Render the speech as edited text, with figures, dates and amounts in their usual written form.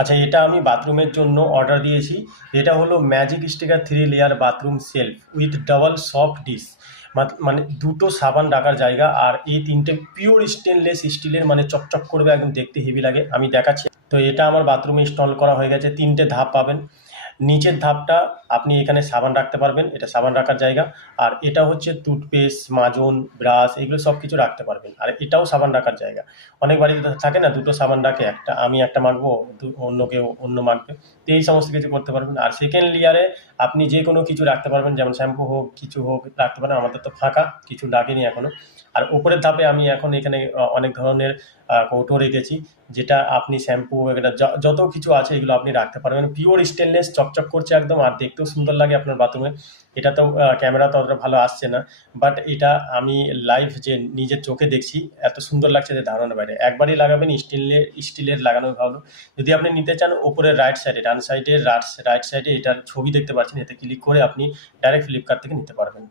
আচ্ছা, এটা আমি বাথরুমের জন্য অর্ডার দিয়েছি। এটা হলো magic sticker 3 layer bathroom self with double soft dish. মানে দুটো সাবান রাখার জায়গা, আর এই তিনটে পিওর স্টেনলেস স্টিলের, মানে চকচক করবে একদম, দেখতে হেভি লাগে। আমি দেখাচ্ছি। তো এটা আমার বাথরুমে ইনস্টল করা হয়ে গেছে। 3টে ধাপ পাবেন। নিচের ধাপটা আপনি এখানে সাবান রাখতে পারবেন, এটা সাবান রাখার জায়গা। আর এটা হচ্ছে টুথপেস্ট, মাজন, ব্রাশ, এগুলো সব কিছু রাখতে পারবেন। আর এটাও সাবান রাখার জায়গা। অনেক বাড়িতে তো থাকে না, দুটো সাবান রাখে, একটা আমি একটা মাখবো, অন্য কেউ অন্য মাখবে। তো এই সমস্ত কিছু করতে পারবেন। আর সেকেন্ড লেয়ারে আপনি যে কোনো কিছু রাখতে পারবেন, যেমন শ্যাম্পু হোক, কিছু হোক রাখতে পারেন। আমাদের তো ফাঁকা, কিছু লাগেনি এখনো। আর উপরের ধাপে আমি এখন এখানে অনেক ধরনের কৌটো রেখেছি, যেটা আপনি শ্যাম্পু এটা যত কিছু আছে এগুলো আপনি রাখতে পারবেন। পিওর স্টেনলেস, চকচক করছে একদম, আর দেখতেও সুন্দর লাগে আপনার বাথরুমে। এটা তো ক্যামেরা তো অতটা ভালো আসছে না, বাট এটা আমি লাইভ যে নিজের চোখে দেখছি, এত সুন্দর লাগছে যে ধারণার বাইরে। একবারই লাগাবেন, স্টিলের লাগানো ভালো। যদি আপনি নিতে চান, ওপরের রাইট সাইডে, ডান সাইডে, রাইট সাইডে এটার ছবি দেখতে পাচ্ছেন, এতে ক্লিক করে আপনি ডাইরেক্ট ফ্লিপকার্ট থেকে নিতে পারবেন।